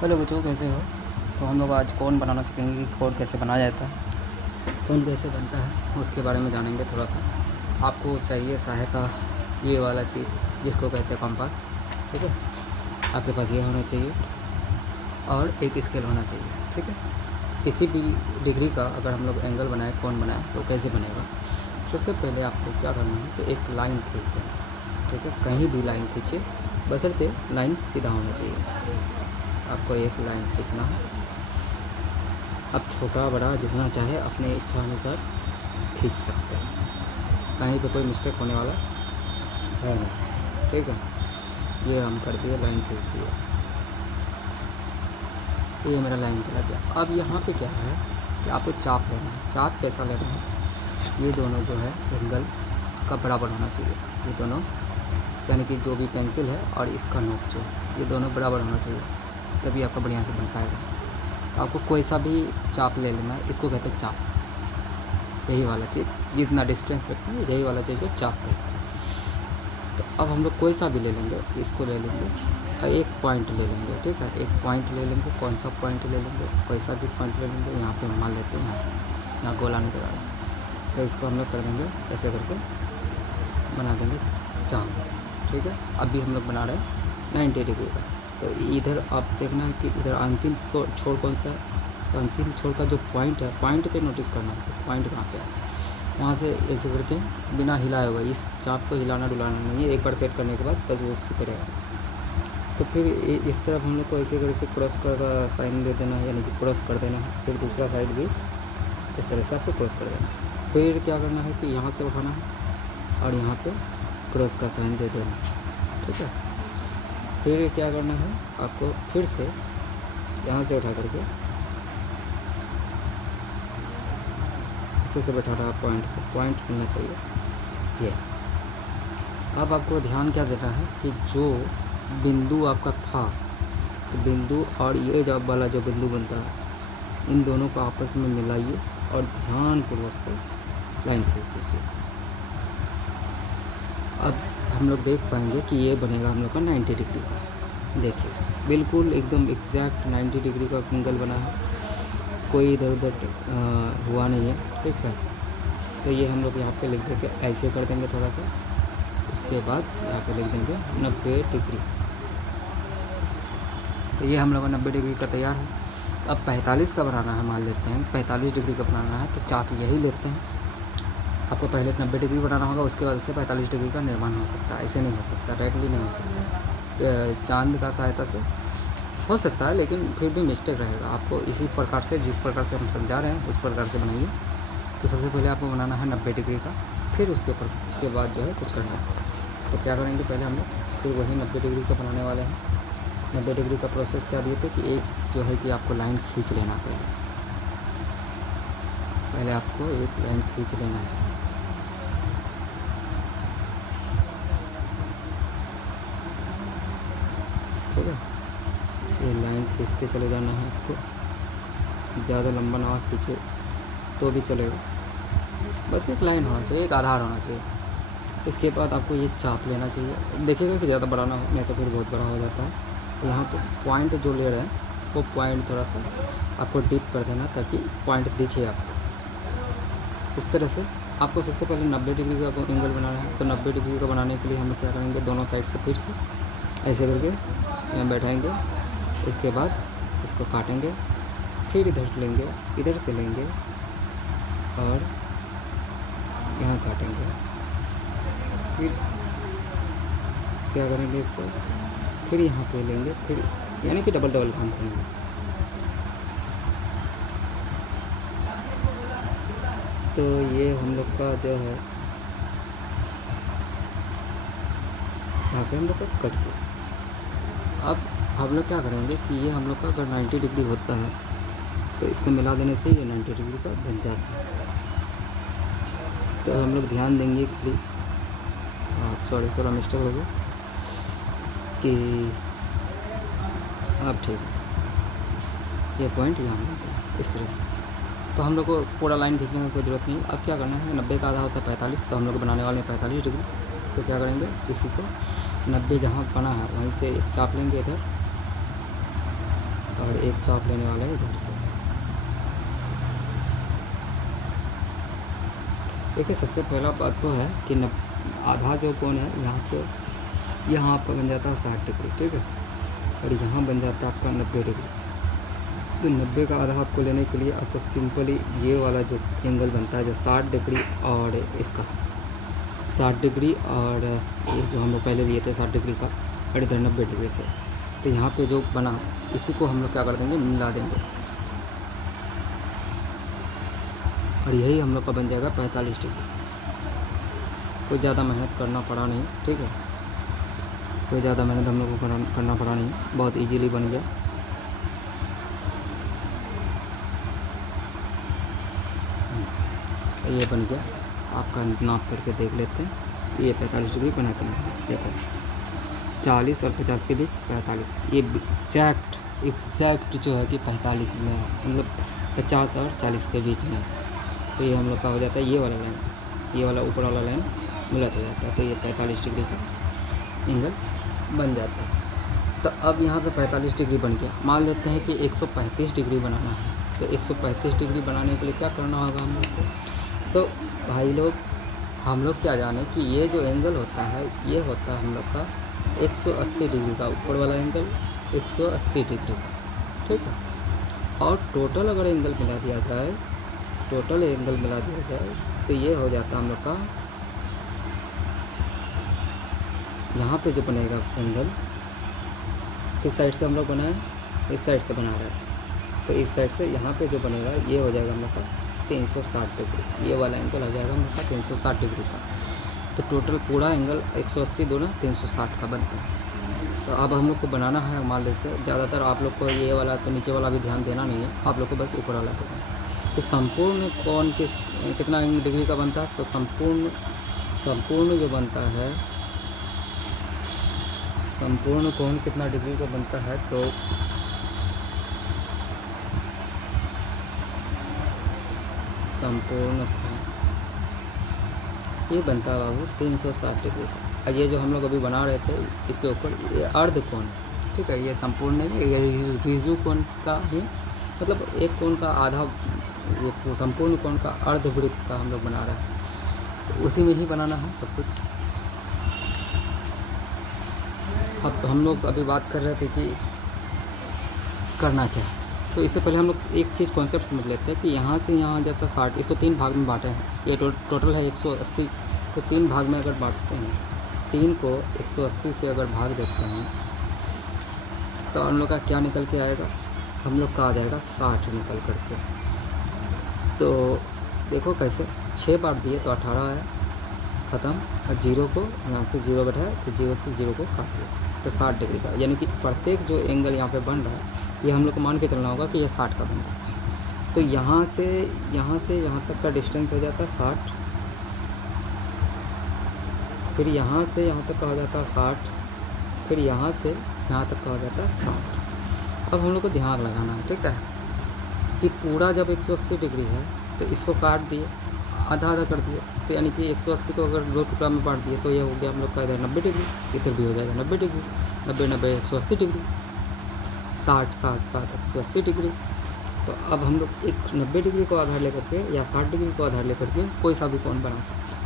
Hello बच्चों, कैसे हो? तो हम लोग आज कोन बनाना सीखेंगे कि कोन कैसे बनाया जाता है, कोन कैसे बनता है उसके बारे में जानेंगे थोड़ा सा। आपको चाहिए सहायता ये वाला चीज़ जिसको कहते हैं कंपास। ठीक है, आपके पास ये होना चाहिए और एक स्केल होना चाहिए। ठीक है, किसी भी डिग्री का अगर हम लोग एंगल बनाए, कोन बनाए तो कैसे बनेगा। सबसे पहले आपको क्या करना है तो एक लाइन खींच देना। ठीक है, कहीं भी लाइन खींचिए, बशर्ते लाइन सीधा होना चाहिए। आपको एक लाइन खींचना है। अब छोटा बड़ा जितना चाहे अपने इच्छा अनुसार खींच सकते हैं, कहीं पे कोई मिस्टेक होने वाला है नहीं। ठीक है, ये हम कर दिए, लाइन खींच दिया, तो ये मेरा लाइन चला गया। अब यहाँ पे क्या है कि आपको चाप लेना है। चाप कैसा लेना है, ये दोनों जो है एंगल का बराबर होना चाहिए। ये दोनों यानी कि जो भी पेंसिल है और इसका नोक जो ये दोनों बराबर होना चाहिए, तभी आपका बढ़िया से बन पाएगा। तो आपको कोई सा भी चाप ले लेना है, इसको कहते हैं चाप। यही वाला चीज़ जितना डिस्टेंस रखते हैं यही वाला चीज़ को चाप कहते हैं। तो अब हम लोग कोई सा भी ले लेंगे, इसको ले लेंगे और एक पॉइंट ले लेंगे। ठीक है, एक पॉइंट ले लेंगे। कौन सा पॉइंट ले लेंगे, कोई सा भी पॉइंट ले लेंगे। यहाँ पे हम मान लेते हैं यहाँ गोला नहीं करा रहा, तो इसको हम लोग कर देंगे ऐसे करके बना देंगे चाँद। ठीक है, अभी हम लोग बना रहे हैं 90 डिग्री का। तो इधर आप देखना है कि इधर अंतिम छोर कौन सा है, तो अंतिम छोर का जो पॉइंट है, पॉइंट पे नोटिस करना है पॉइंट कहाँ पे है। वहाँ से ऐसे करके बिना हिलाए हुआ इस चाप को हिलाना डुलाना नहीं है। एक बार सेट करने के बाद बस वो उसी पर रहेगा। तो फिर इस तरफ हम लोग को ऐसे करके क्रॉस कर साइन दे देना है, यानी कि क्रॉस कर देना है। फिर दूसरा साइड भी इस तरह से आपको क्रॉस कर देना है। फिर क्या करना है कि यहाँ से उठाना है और यहाँ पे क्रॉस का साइन दे देना है। ठीक है, फिर क्या करना है आपको, फिर से यहाँ से उठा करके अच्छे से बैठा रहा पॉइंट को, पॉइंट मिलना चाहिए ये। अब आपको ध्यान क्या देना है कि जो बिंदु आपका था, तो बिंदु और ये जब वाला जो बिंदु बनता है, इन दोनों को आपस में मिलाइए और ध्यानपूर्वक से लाइन खींच दीजिए। अब हम लोग देख पाएंगे कि ये बनेगा हम लोग का 90 डिग्री का। देखिए, बिल्कुल एकदम एग्जैक्ट 90 डिग्री का एंगल बना है, कोई इधर उधर हुआ नहीं है। ठीक है, तो ये हम लोग यहाँ पे लिख देंगे, ऐसे कर देंगे थोड़ा सा। उसके बाद यहाँ पे लिख देंगे 90 डिग्री। तो ये हम लोग का 90 डिग्री का तैयार है। अब 45 का बनाना है, मान लेते हैं 45 डिग्री का बनाना है, तो चाप यही लेते हैं। आपको पहले 90 डिग्री बनाना होगा, उसके बाद उससे 45 डिग्री का निर्माण हो सकता है। ऐसे नहीं हो सकता, डायरेक्टली नहीं हो सकता, चांद का सहायता से हो सकता है, लेकिन फिर भी मिस्टेक रहेगा। आपको इसी प्रकार से, जिस प्रकार से हम समझा रहे हैं उस प्रकार से बनाइए। तो सबसे पहले आपको बनाना है 90 डिग्री का, फिर उसके बाद जो है कुछ करना है। तो क्या करेंगे, पहले हम लोग फिर वही 90 डिग्री का बनाने वाले हैं। 90 डिग्री का प्रोसेस क्या दिए थे कि एक जो है कि आपको लाइन खींच लेना, पहले आपको एक लाइन खींच लेना है। ठीक है, ये लाइन खींचते चले जाना है आपको, ज़्यादा लंबा ना खींचे तो भी चलेगा, बस एक लाइन होना चाहिए, एक आधार होना चाहिए। इसके बाद आपको ये चाप लेना चाहिए। देखिएगा कि ज़्यादा बड़ा ना हो, नहीं तो फिर बहुत बड़ा हो जाता है। यहाँ पर पॉइंट जो ले रहे हैं वो पॉइंट थोड़ा सा आपको डीप कर देना, ताकि पॉइंट दिखे आपको। इस तरह से आपको सबसे पहले 90 डिग्री का एंगल बनाना है। तो 90 डिग्री का बनाने के लिए हम क्या करेंगे, दोनों साइड से फिर से ऐसे करके यहाँ बैठाएंगे। इसके बाद इसको काटेंगे, फिर इधर लेंगे, इधर से लेंगे और यहाँ काटेंगे। फिर क्या करेंगे, इसको फिर यहाँ पे लेंगे, फिर यानी कि डबल डबल काम करेंगे। तो ये हम लोग का जो है यहाँ पे हम लोग का कट गया। अब हम लोग क्या करेंगे कि ये हम लोग का अगर 90 डिग्री होता है तो इसको मिला देने से ये 90 डिग्री का बन जाता है। तो हम लोग ध्यान देंगे कि सॉरी थोड़ा मिस्टेक हो गया कि अब ठीक है, ये पॉइंट यहाँ इस तरह से। तो हम लोग को पूरा लाइन खींचने की कोई ज़रूरत नहीं। अब क्या करना है, 90 का आधा होता है 45, तो हम लोग बनाने वाले हैं 45 डिग्री। तो क्या करेंगे, इसी को 90 जहाँ बना है वहीं से एक चाप लेंगे इधर एक चाप लेने वाला है इधर से। देखिए सबसे पहला बात तो है कि आधा जो कोण है यहाँ आपका बन जाता है 60 डिग्री, ठीक है, और यहाँ बन जाता है आपका 90 डिग्री। तो 90 का आधा आपको लेने के लिए आपको सिंपली ये वाला जो एंगल बनता है जो 60 डिग्री और इसका 60 डिग्री और ये जो हम लोग पहले लिए थे 60 डिग्री का और इधर 90 डिग्री से, तो यहाँ पे जो बना इसी को हम लोग क्या कर देंगे, मिला देंगे, और यही हम लोग का बन जाएगा 45 डिग्री। कोई ज़्यादा मेहनत करना पड़ा नहीं, ठीक है, कोई ज़्यादा मेहनत हम लोग को करना पड़ा नहीं, बहुत इजीली बन गया। ये बन गया, आपका नाप करके देख लेते हैं। ये 45 डिग्री बना के देखो, 40 और 50 के बीच 45, ये एग्जैक्ट जो है कि 45 में, मतलब 50 और 40 के बीच में। तो ये हम लोग का हो जाता है ये वाला लाइन, ये वाला ऊपर वाला लाइन मिलत हो जाता है, तो ये 45 डिग्री का एंगल बन जाता है। तो अब यहाँ पे 45 डिग्री बन गया। मान लेते हैं कि 135 डिग्री बनाना है, तो 135 डिग्री बनाने के लिए क्या करना होगा हम लोग को, तो भाई लोग हम लोग क्या जाने कि ये जो एंगल होता है ये होता है हम लोग का 180 डिग्री का, ऊपर वाला एंगल 180 डिग्री का, ठीक है। और टोटल अगर एंगल मिला दिया जाए, तो ये हो जाता है हम लोग का, यहाँ पे जो बनेगा एंगल किस साइड से हम लोग बनाए, इस साइड से बना रहे हैं, तो इस साइड से यहाँ पे जो बनेगा ये हो जाएगा हम लोग का 360 डिग्री, ये वाला एंगल हो जाएगा हम लोग का 360 डिग्री का। तो टोटल पूरा एंगल 180 दूना 360 का बनता है। तो अब हम लोग को बनाना है, मान लेते हैं ज़्यादातर आप लोग को ये वाला तो नीचे वाला भी ध्यान देना नहीं है, आप लोग को बस ऊपर वाला देना है। तो संपूर्ण कोण कितना डिग्री का बनता है, तो संपूर्ण जो बनता है, संपूर्ण कोण कितना डिग्री का बनता है, तो संपूर्ण कोण ये बनता है बाबू 360 डिग्री का। और ये जो हम लोग अभी बना रहे थे इसके ऊपर ये अर्ध कोण, ठीक है, ये संपूर्ण नहीं, ये रिजु कोण का ही, मतलब एक कोण का आधा, ये संपूर्ण कोण का अर्धवृत्त का हम लोग बना रहे हैं, तो उसी में ही बनाना है सब कुछ। अब हम लोग अभी बात कर रहे थे कि करना क्या है, तो इससे पहले हम लोग एक चीज़ कॉन्सेप्ट समझ लेते हैं कि यहाँ से यहाँ जाता 60, इसको 3 भाग में बांटे हैं, ये टोटल है 180, तो 3 भाग में अगर बांटते हैं, 3 को 180 से अगर भाग देते हैं तो हम लोग का क्या निकल के आएगा, हम लोग का आ जाएगा 60 निकल करके। तो देखो कैसे 6 बांट दिए तो 18 है, ख़त्म, और 0 को यहाँ से 0 बैठाया तो 0 से 0 को काट दिया, तो 60 डिग्री का, यानी कि प्रत्येक जो एंगल यहाँ पे बन रहा है ये हम लोग को मान के चलना होगा कि ये 60 का बन रहा है। तो यहाँ से यहाँ तक का डिस्टेंस हो जाता है 60, फिर यहाँ से यहाँ तक का हो जाता है 60, फिर यहाँ से यहाँ तक का हो जाता है 60। अब हम लोग को ध्यान लगाना है, ठीक है, कि पूरा जब 180 डिग्री है तो इसको काट दिए, आधा कर दिए, तो यानी कि 180 को अगर 2 टुकड़ा में बांट दिए तो ये हो गया हम लोग का इधर 90 डिग्री, इधर भी हो जाएगा 90 डिग्री, 90 180 डिग्री, 60 180 डिग्री। तो अब हम लोग एक 90 डिग्री को आधार लेकर के या 60 डिग्री को आधार लेकर के कोई सा भी कोण बना सकते हैं।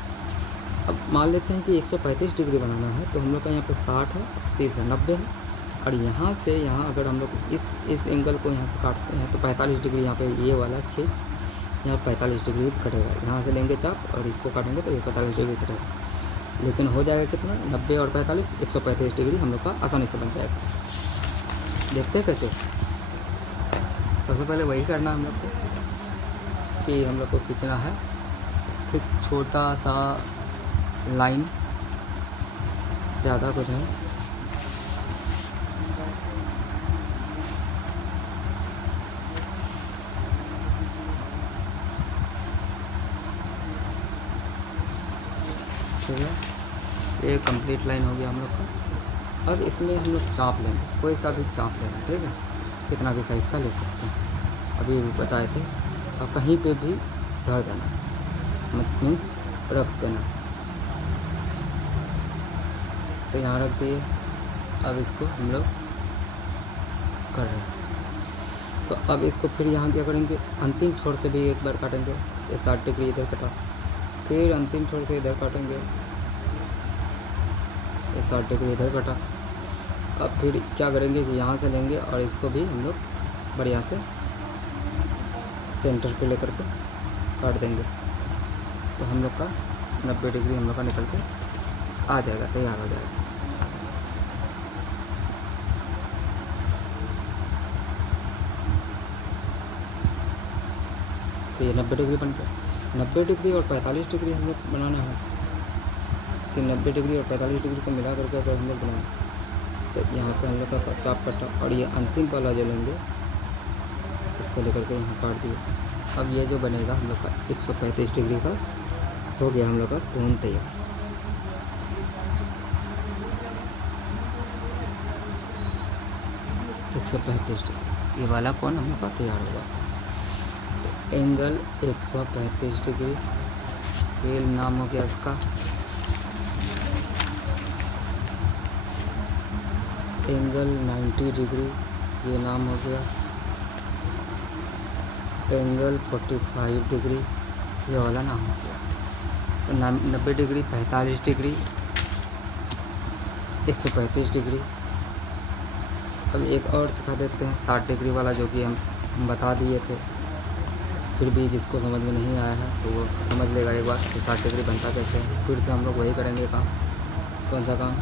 अब मान लेते हैं कि 135 डिग्री बनाना है, तो हम लोग का यहाँ पे 60 है, 30 है, 90 है, और यहाँ से यहाँ अगर हम लोग इस एंगल को यहाँ से काटते हैं तो 45 डिग्री यहाँ पे ये वाला छेद यहाँ 45 डिग्री कटेगा, यहाँ से लेंगे चाप और इसको काटेंगे तो ये 45 डिग्री कटेगा, लेकिन हो जाएगा कितना, 90 और 45 135 डिग्री हम लोग का आसानी से बन जाएगा। देखते हैं कैसे। सबसे पहले वही करना हम लोग को कि हम लोग को खींचना है एक छोटा सा लाइन, ज़्यादा कुछ नहीं, ठीक है, ये कंप्लीट लाइन हो गया हम लोग का। अब इसमें हम लोग चाप लेंगे, कोई सा भी चाप लेंगे, ठीक है, कितना भी साइज़ का ले सकते हैं, अभी भी बताए थे। और कहीं पे भी धर देना, मीन्स रख देना, तो यहाँ रख दिए। अब इसको हम लोग कर रहे हैं, तो अब इसको फिर यहाँ क्या करेंगे, अंतिम छोर से भी एक बार काटेंगे, ये 60 डिग्री इधर कटा, फिर अंतिम छोर से इधर काटेंगे, ये 60 डिग्री इधर कटा। अब फिर क्या करेंगे कि यहाँ से लेंगे और इसको भी हम लोग बढ़िया से सेंटर पे लेकर के काट देंगे, तो हम लोग का 90 डिग्री हम लोग का निकल के आ जाएगा, तैयार हो जाएगा। तो ये 90 डिग्री बन गया। 90 डिग्री और 45 डिग्री हम लोग बनाना है, कि 90 डिग्री और 45 डिग्री को मिला करके अगर हम लोग बनाएं तो यहाँ पे हम लोग का चाप कटा, और ये अंतिम वाला जो लेंगे इसको लेकर के यहाँ काट दिए। अब ये जो बनेगा हम लोग का 135 डिग्री का हो गया हम लोग का कोन तैयार। तो 135 डिग्री ये वाला कोन हम लोग का तैयार होगा। तो एंगल 135 डिग्री, ये नाम हो गया इसका। एंगल 90 डिग्री, ये नाम हो गया। एंगल 45 डिग्री, ये वाला नाम हो गया। तो 90 डिग्री, 45 डिग्री, 135 डिग्री। अब एक और सिखा देते हैं 60 डिग्री वाला, जो कि हम बता दिए थे, फिर भी जिसको समझ में नहीं आया है तो वो समझ लेगा एक बार कि 60 डिग्री बनता कैसे है। फिर से हम लोग वही करेंगे काम। कौन सा काम?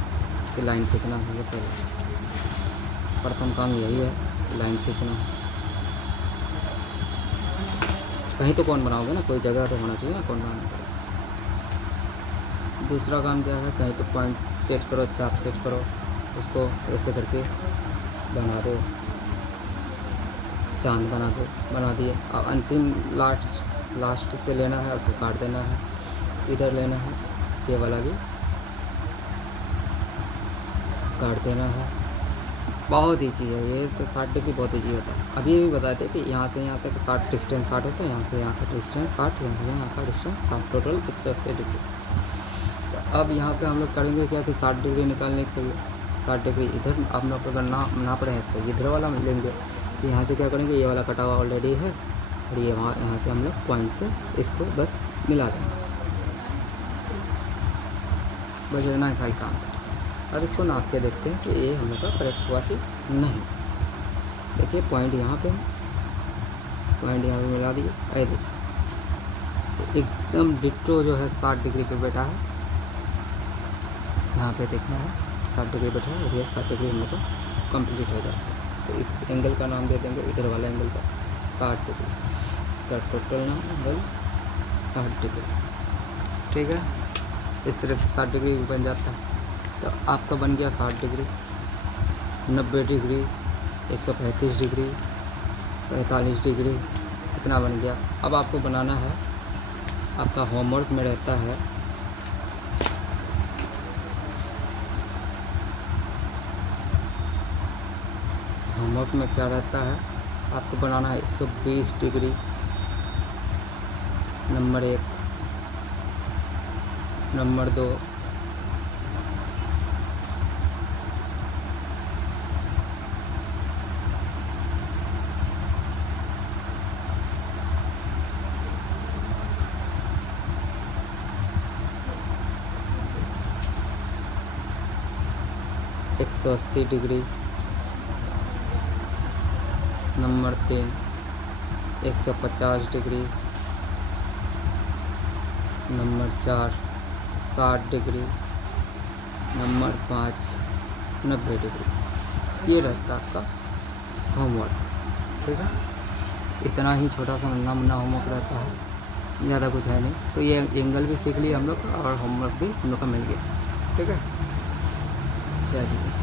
कि लाइन खींचना है। पहले प्रथम काम यही है कि लाइन खींचना है। कहीं तो कौन बनाओगे ना, कोई जगह तो होना चाहिए ना कौन बनाने का। दूसरा काम क्या है, कहीं तो पॉइंट सेट करो, चाप सेट करो, उसको ऐसे करके बना दो, चांद बना दिए। अब अंतिम लास्ट से लेना है, उसको काट देना है, इधर लेना है, ये वाला भी काट देना है। बहुत ईजी है ये तो, 60 डिग्री बहुत ईजी होता है। अभी ये भी बताते हैं कि यहाँ से यहाँ तक 60 डिस्टेंस 60 होता है, यहाँ से यहाँ का डिस्टेंस 60, यहाँ से यहाँ का डिस्टेंस 60, टोटल 180 डिग्री। तो अब यहाँ पे हम लोग करेंगे क्या कि 60 डिग्री निकालने के लिए 60 डिग्री इधर आप लोग अगर नाप रहे हैं तो इधर वाला लेंगे। तो यहाँ से क्या करेंगे, ये वाला कटा हुआ ऑलरेडी है, और ये यहाँ से हम लोग पॉइंट से इसको बस मिला देंगे, बस इतना ऐसा ही काम है। अब इसको नाप के देखते हैं कि ये हम लोग का करेक्ट हुआ कि नहीं। देखिए पॉइंट यहाँ पे, पॉइंट यहाँ पे मिला दिए। अरे देखिए एकदम डिट्टो जो है 60 डिग्री पे बैठा है, यहाँ पे देखना है 60 डिग्री बैठा है, ये 60 डिग्री हम लोग का कम्प्लीट हो जाता है। तो इस एंगल का नाम दे देंगे, इधर वाला एंगल का 60 डिग्री का टोटल नाम एंगल 60 डिग्री। ठीक है, इस तरह से 60 डिग्री भी बन जाता है। तो आपका बन गया 60 डिग्री, 90 डिग्री, 135 डिग्री, 45 डिग्री, इतना बन गया। अब आपको बनाना है, आपका होमवर्क में रहता है होमवर्क में क्या रहता है, आपको बनाना है 120 डिग्री नंबर 1, नंबर 2, एक 180 degree number 3, 150 degree number 4, 60 degree number 5, 90 degree. ये रहता है आपका होमवर्क। ठीक है, इतना ही छोटा सा नन्हा मुन्ना होमवर्क रहता है, ज़्यादा कुछ है नहीं। तो ये एंगल भी सीख लिया हम लोग और होमवर्क भी हम लोग का मिल गया। ठीक है, चलिए।